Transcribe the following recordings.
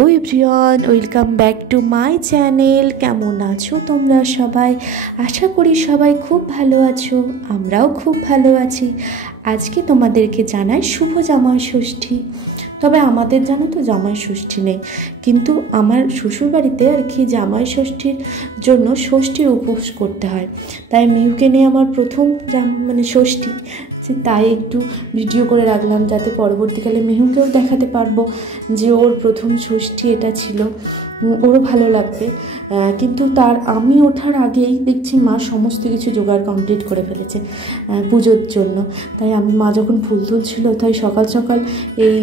Hello everyone, welcome back to my channel. কেমন আছো তোমরা সবাই? আশা করি সবাই খুব ভালো আছো, আমরাও খুব ভালো আছি। আজকে তোমাদেরকে জানাই শুভ জামাই ষষ্ঠী। তবে আমাদের জানো তো জামাই ষষ্ঠী নেই, কিন্তু আমার শ্বশুরবাড়িতে আর কি জামাই ষষ্ঠীর জন্য ষষ্ঠীর উপোস করতে হয়। তাই মিহুকে নিয়ে আমার প্রথম ষষ্ঠী, তাই একটু ভিডিও করে রাখলাম যাতে পরবর্তীকালে মিহুকেও দেখাতে পারবো যে ওর প্রথম ষষ্ঠী এটা ছিল, ওরও ভালো লাগবে। কিন্তু আমি ওঠার আগেই দেখছি মা সমস্ত কিছু জোগাড় কমপ্লিট করে ফেলেছে পুজোর জন্য। তাই মা যখন ফুল তুলছিল, তাই সকাল সকাল এই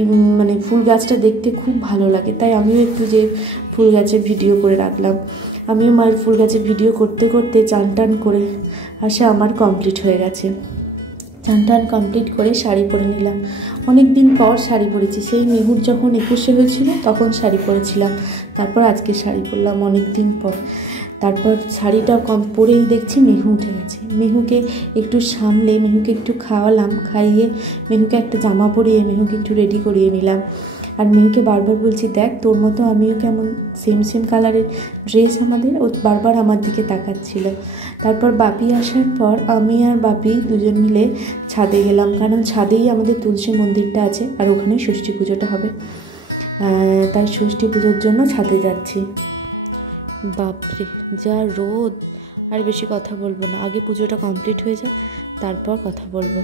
ফুল গাছটা দেখতে খুব ভালো লাগে, তাই আমিও একটু যে ফুল গাছের ভিডিও করে রাখলাম। আমিও মায়ের ফুল গাছের ভিডিও করতে করতে চান টান করে আসা আমার কমপ্লিট হয়ে গেছে। চান টান কমপ্লিট করে শাড়ি পরে নিলাম। অনেক দিন পর শাড়ি পরেছি, সেই মিহুর যখন 21শে হয়েছিল তখন শাড়ি পরেছিলাম, তারপর আজকে শাড়ি পরলাম অনেক দিন পর। তারপর শাড়িটা পরেই দেখছি মেহু উঠে গেছে। মেহুকে একটু সামলে মেহুকে একটু খাওয়ালাম, খাইয়ে মেহুকে একটা জামা পরিয়ে মেহুকে একটু রেডি করিয়ে নিলাম। আর মেহুকে বারবার বলছি, দেখ তোর মতো আমিও কেমন সেম কালারের ড্রেস আমাদের। ও বারবার আমার দিকে তাকাচ্ছিল। তারপর বাপি আসার পর আমি আর বাপি দুজন মিলে ছাদে গেলাম, কারণ ছাদেই আমাদের তুলসী মন্দিরটা আছে আর ওখানে ষষ্ঠী পুজোটা হবে। তাই ষষ্ঠী পুজোর জন্য ছাদে যাচ্ছি। বাপরে যা রোদ! আর বেশি কথা বলবো না, আগে পুজোটা কমপ্লিট হয়ে যাক, তারপর কথা বলবো।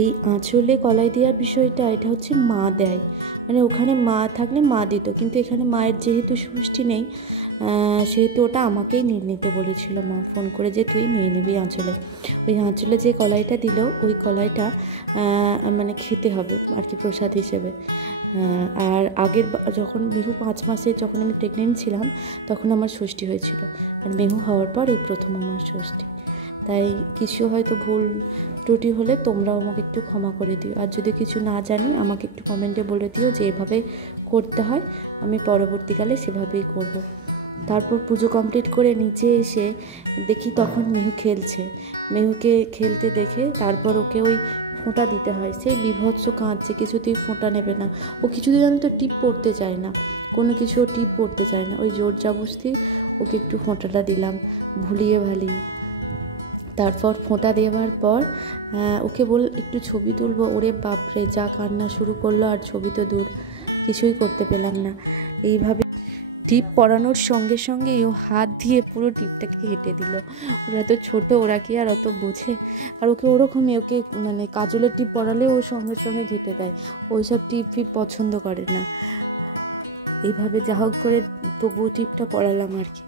এই আঁচলে কলাই দেওয়ার বিষয়টা, এটা হচ্ছে মা দেয়, ওখানে মা থাকলে মা দিত, কিন্তু এখানে মায়ের যেহেতু ষষ্ঠী নেই সেহেতু ওটা আমাকেই নিয়ে নিতে বলেছিল মা ফোন করে, যে তুই নিয়ে নিবি আঁচলে। ওই আঁচলে যে কলাইটা দিল ওই কলাইটা খেতে হবে আর কি, প্রসাদ হিসেবে। আর আগের যখন মেহু 5 মাসে যখন আমি প্রেগনেন্ট ছিলাম তখন আমার ষষ্ঠী হয়েছিল, আর মেহু হওয়ার পর এই প্রথম আমার ষষ্ঠী। তাই কিছু হয়তো ভুল ত্রুটি হলে তোমরাও আমাকে একটু ক্ষমা করে দিও, আর যদি কিছু না জানি আমাকে একটু কমেন্টে বলে দিও যে এভাবে করতে হয়, আমি পরবর্তীকালে সেভাবেই করব। তারপর পুজো কমপ্লিট করে নিচে এসে দেখি তখন মেহু খেলছে। মেহুকে খেলতে দেখে তারপর ওকে ওই ফোঁটা দিতে হয়। সেই বিভৎস কাঁদছে, কিছুতেই ফোঁটা নেবে না। ও কিছুদিন তো টিপ পড়তে চায় না, কোনো কিছু টিপ পড়তে চায় না। ওই জোর জবরদস্তি ওকে একটু ফোঁটাটা দিলাম ভুলিয়ে ভালিয়ে। তারপর ফোঁটা দেওয়ার পর ওকে একটু ছবি তুলবো। ওরে বাপরে যা কান্না শুরু করলো, আর ছবি তো দূর, কিছুই করতে পেলাম না। এইভাবে টিপ পরানোর সঙ্গে সঙ্গে ও হাত দিয়ে পুরো টিপটাকে হেঁটে দিল। ওরা তো ছোটো, ওরা কি আর অত বোঝে। আর ওকে ওরকমই, ওকে কাজলের টিপ পরালে ও সঙ্গে সঙ্গে ঘেঁটে দেয়, ওইসব টিপ ফিপ পছন্দ করে না। এইভাবে যা হোক করে তবুও টিপটা পরালাম আর কি।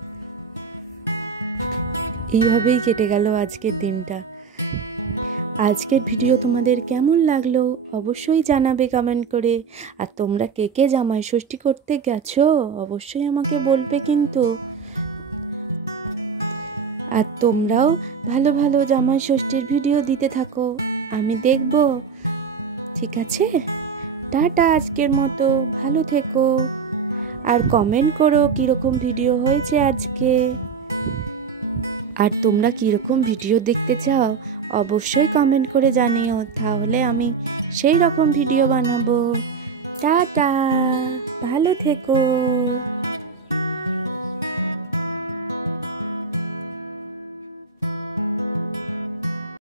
এইভাবেই কেটে গেল আজকের দিনটা। আজকের ভিডিও তোমাদের কেমন লাগলো অবশ্যই জানাবে কমেন্ট করে। আর তোমরা কে কে জামাই ষষ্ঠী করতে গেছো অবশ্যই আমাকে বলবে কিন্তু। আর তোমরাও ভালো ভালো জামাই ষষ্ঠীর ভিডিও দিতে থাকো, আমি দেখব। ঠিক আছে, টাটা আজকের মতো, ভালো থেকো। আর কমেন্ট করো কীরকম ভিডিও হয়েছে আজকে। আর তোমরা কীরকম ভিডিও দেখতে চাও অবশ্যই কমেন্ট করে জানিও, তাহলে আমি সেই রকম ভিডিও বানাবো। টাটা, ভালো থেকো।